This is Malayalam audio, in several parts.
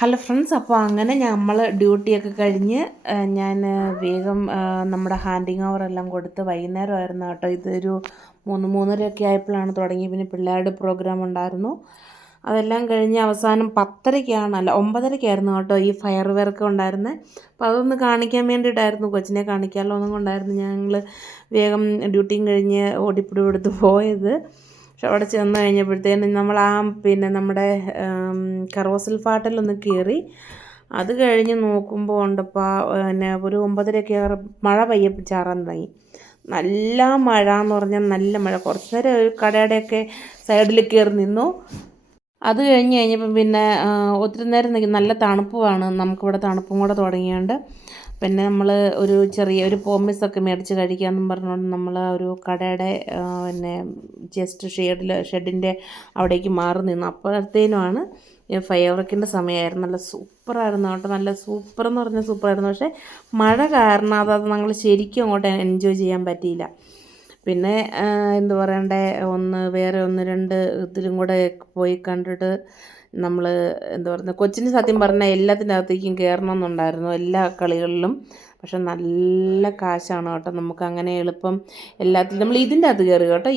ഹലോ ഫ്രണ്ട്സ്, അപ്പോൾ അങ്ങനെ നമ്മൾ ഡ്യൂട്ടിയൊക്കെ കഴിഞ്ഞ് ഞാൻ വേഗം നമ്മുടെ ഹാൻഡിങ് ഓവർ എല്ലാം കൊടുത്ത് വൈകുന്നേരമായിരുന്നു കേട്ടോ. ഇതൊരു 3-3:30 ആയപ്പോഴാണ് തുടങ്ങി. പിന്നെ പിള്ളേരുടെ പ്രോഗ്രാം ഉണ്ടായിരുന്നു. അതെല്ലാം കഴിഞ്ഞ് അവസാനം 10:30 അല്ല 9:30 കേട്ടോ ഈ ഫയർ വർക്ക് ഉണ്ടായിരുന്നത്. അപ്പോൾ അതൊന്ന് കാണിക്കാൻ വേണ്ടിയിട്ടായിരുന്നു, കൊച്ചിനെ കാണിക്കാമല്ലോ ഒന്നും കൊണ്ടായിരുന്നു ഞങ്ങൾ വേഗം ഡ്യൂട്ടിയും കഴിഞ്ഞ് ഓടിപ്പിടി എടുത്ത് പോയത്. പക്ഷെ അവിടെ ചെന്ന് കഴിഞ്ഞപ്പോഴത്തേനും നമ്മൾ പിന്നെ നമ്മുടെ കറോസിൽ ഫാട്ടിലൊന്ന് കയറി. അത് കഴിഞ്ഞ് നോക്കുമ്പോൾ ഉണ്ടപ്പോൾ പിന്നെ ഒരു 9:30 മഴ ചാറാൻ തുടങ്ങി. നല്ല മഴ എന്ന് പറഞ്ഞാൽ നല്ല മഴ. കുറച്ച് നേരം ഒരു കടയുടെയൊക്കെ സൈഡിൽ കയറി നിന്നു. അത് കഴിഞ്ഞപ്പം പിന്നെ ഒത്തിരി നേരം നിൽക്കും. നല്ല തണുപ്പുമാണ്, നമുക്കിവിടെ തണുപ്പും കൂടെ തുടങ്ങിയോണ്ട് പിന്നെ നമ്മൾ ഒരു ചെറിയൊരു പോമിസൊക്കെ മേടിച്ച് കഴിക്കാമെന്നും പറഞ്ഞുകൊണ്ട് നമ്മൾ ഒരു കടയുടെ പിന്നെ ജസ്റ്റ് ഷെഡിൻ്റെ അവിടേക്ക് മാറി നിന്നു. അപ്പോഴത്തേനുമാണ് ഫയർ വർക്കിൻ്റെ സമയമായിരുന്നു. നല്ല സൂപ്പറായിരുന്നു കേട്ടോ, നല്ല സൂപ്പറെന്ന് പറഞ്ഞാൽ സൂപ്പറായിരുന്നു. പക്ഷേ മഴ കാരണം അത് ഞങ്ങൾ ശരിക്കും അങ്ങോട്ട് എൻജോയ് ചെയ്യാൻ പറ്റിയില്ല. പിന്നെ എന്തു പറയണ്ടേ, വേറെ 1-2 ഇതിലും കൂടെ പോയി കണ്ടിട്ട് നമ്മൾ എന്താ പറയുന്നത്, കൊച്ചിന് സത്യം പറഞ്ഞാൽ എല്ലാത്തിൻ്റെ അകത്തേക്കും കയറണമെന്നുണ്ടായിരുന്നു, എല്ലാ കളികളിലും. പക്ഷെ നല്ല കാശാണ് കേട്ടോ, നമുക്ക് അങ്ങനെ എളുപ്പം എല്ലാത്തിലും നമ്മൾ ഇതിൻ്റെ അകത്ത് കയറി കേട്ടോ.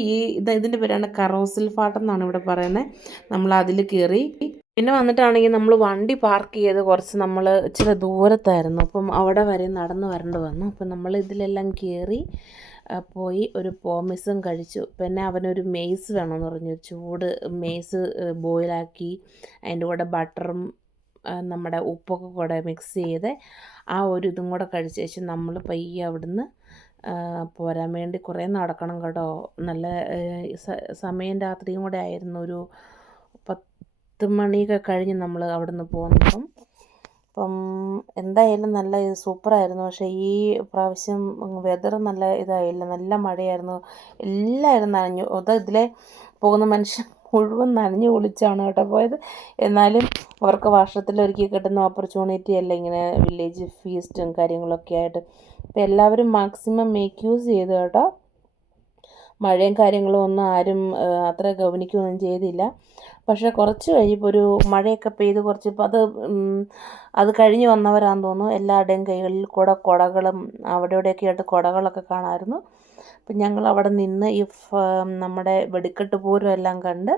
ഇതിൻ്റെ പേരാണ് കറോസിൽ ഫാട്ടെന്നാണ് ഇവിടെ പറയുന്നത്. നമ്മൾ അതിൽ കയറി. പിന്നെ വന്നിട്ടാണെങ്കിൽ നമ്മൾ വണ്ടി പാർക്ക് ചെയ്ത് കുറച്ച് നമ്മൾ ഇച്ചിരി ദൂരത്തായിരുന്നു. അപ്പം അവിടെ വരെ നടന്ന് വരേണ്ടി വന്നു. അപ്പം നമ്മൾ ഇതിലെല്ലാം കയറി പോയി ഒരു പോമിസും കഴിച്ചു. പിന്നെ അവനൊരു മെയ്സ് വേണമെന്ന് പറഞ്ഞു, ചൂട് മെയ്സ് ബോയിലാക്കി അതിൻ്റെ കൂടെ ബട്ടറും നമ്മുടെ ഉപ്പൊക്കെ കൂടെ മിക്സ് ചെയ്ത് ആ ഒരു ഇതും കൂടെ കഴിച്ച ശേഷം നമ്മൾ പയ്യെ അവിടുന്ന് പോരാൻ വേണ്ടി കുറേ നടക്കണം കേട്ടോ. നല്ല സമയം രാത്രിയും കൂടെ ആയിരുന്നു. ഒരു 10 മണിയൊക്കെ കഴിഞ്ഞ് നമ്മൾ അവിടുന്ന് പോകുന്നപ്പം. അപ്പം എന്തായാലും നല്ല സൂപ്പറായിരുന്നു. പക്ഷേ ഈ പ്രാവശ്യം വെതർ നല്ല ഇതായില്ല, നല്ല മഴയായിരുന്നു. എല്ലാവരും നനഞ്ഞു. ഇതിലെ പോകുന്ന മനുഷ്യൻ മുഴുവൻ നനഞ്ഞു കുളിച്ചാണ് കേട്ടോ പോയത്. എന്നാലും അവർക്ക് വർഷത്തിലൊരിക്കൽ കിട്ടുന്ന ഓപ്പർച്യൂണിറ്റി അല്ല ഇങ്ങനെ വില്ലേജ് ഫീസ്റ്റും കാര്യങ്ങളൊക്കെ ആയിട്ട്. അപ്പോൾ എല്ലാവരും മാക്സിമം മേക്ക് യൂസ് ചെയ്തു കേട്ടോ. മഴയും കാര്യങ്ങളും ഒന്നും ആരും അത്ര ഗവനിക്കുകയൊന്നും ചെയ്തില്ല. പക്ഷേ കുറച്ച് കഴിഞ്ഞപ്പോൾ ഒരു മഴയൊക്കെ പെയ്ത് കുറച്ചിപ്പോൾ അത് കഴിഞ്ഞ് വന്നവരാണെന്ന് തോന്നുന്നു. എല്ലാവരുടെയും കൈകളിൽ കൂടെ കുടകളും അവിടെ ഇവിടെയൊക്കെ ആയിട്ട് കുടകളൊക്കെ കാണാമായിരുന്നു. അപ്പം ഞങ്ങൾ അവിടെ നിന്ന് നമ്മുടെ വെടിക്കെട്ട് പൂരം എല്ലാം കണ്ട്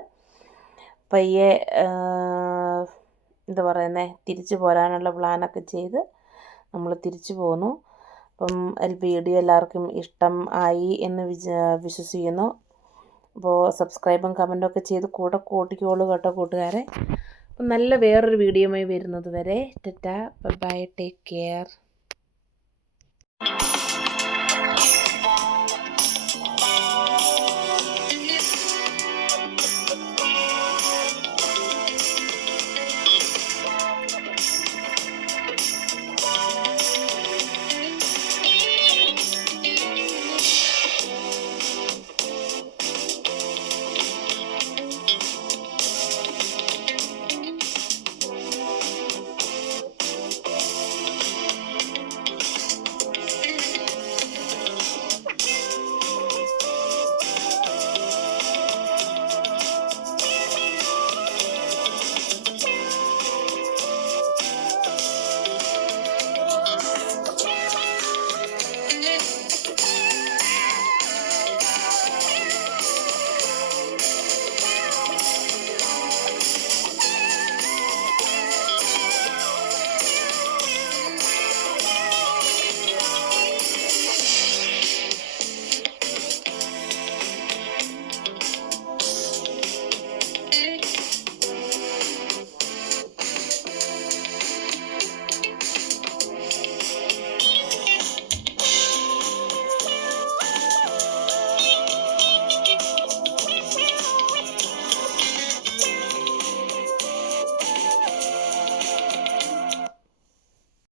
പയ്യെ എന്താ പറയുന്നത്, തിരിച്ചു പോരാനുള്ള പ്ലാനൊക്കെ ചെയ്ത് നമ്മൾ തിരിച്ചു പോന്നു. അപ്പം വീഡിയോ എല്ലാവർക്കും ഇഷ്ടം ആയി എന്ന് വിശ്വസിക്കുന്നു. അപ്പോൾ സബ്സ്ക്രൈബും കമൻറ്റും ഒക്കെ ചെയ്ത് കൂടെ കൂട്ടിക്കോളൂ കേട്ടോ കൂട്ടുകാരെ. അപ്പം നല്ല വേറൊരു വീഡിയോയുമായി വരുന്നത് വരെ ടാറ്റാ ബൈ, ടേക്ക് കെയർ.